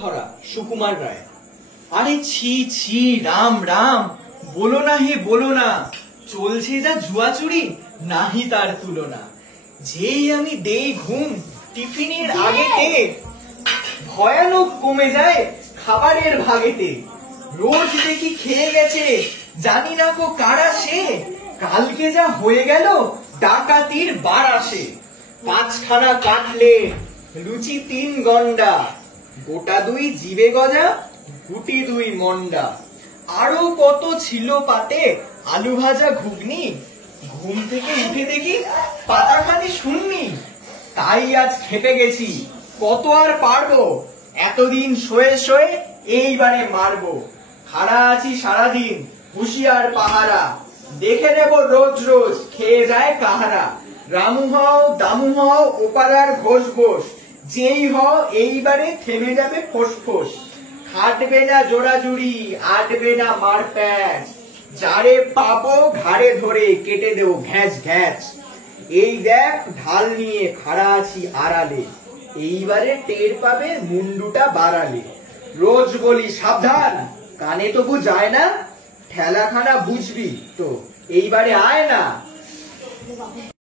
ধরা সুকুমার রায়। আরে ছি ছি, রাম রাম, বলো না হে বলো না, চলছে যা জুয়াচুরি নাহি তার তুলনা। যেই আমি দেই ঘুম টিফিনের আগেতে, ভয়ানক কমে যায় খাবারের ভাগেতে। রোজ দেখি খেয়ে গেছে জানি না কো কারা সে, কালকে যা হয়ে গেল ডাকাতির বার আসে। 5খানা কাটলেট, লুচি 3 গন্ডা, গোটা 2 জিবে গজা, গুটি 2 মন্ডা, আরো কত ছিল পাতে, আলু ভাজা ঘুগনি। ঘুম থেকে উঠে দেখি পাতাখানি শূন্যি। তাই আজ খেপে গেছি, কত আর পারবো, এতদিন শোয়ে শোয়ে এইবারে মারবো। খাড়া আছি সারাদিন হুঁশিয়ার পাহারা, দেখে নেব রোজ রোজ খেয়ে যায় কাহারা। রামু হও দামু হও ওপারার ঘোষ ঘোষ, যেই হও এইবারে থেমে যাবে ফোঁস। খাটবে না জোড়াজুড়ি, আটবে না মারপ্যাচ, যারে পাবো ঘাড়ে ধরে কেটে দেব ঘ্যাঁচ ঘ্যাঁচ। এই দেখ ঢাল নিয়ে খাড়া আছি আড়ালে, এইবারে টের পাবে মুন্ডুটা বাড়ালে। রোজ বলি সাবধান, কানে তবু যায় না, ঠেলাখানা বুঝবি তো এইবারে আয় না।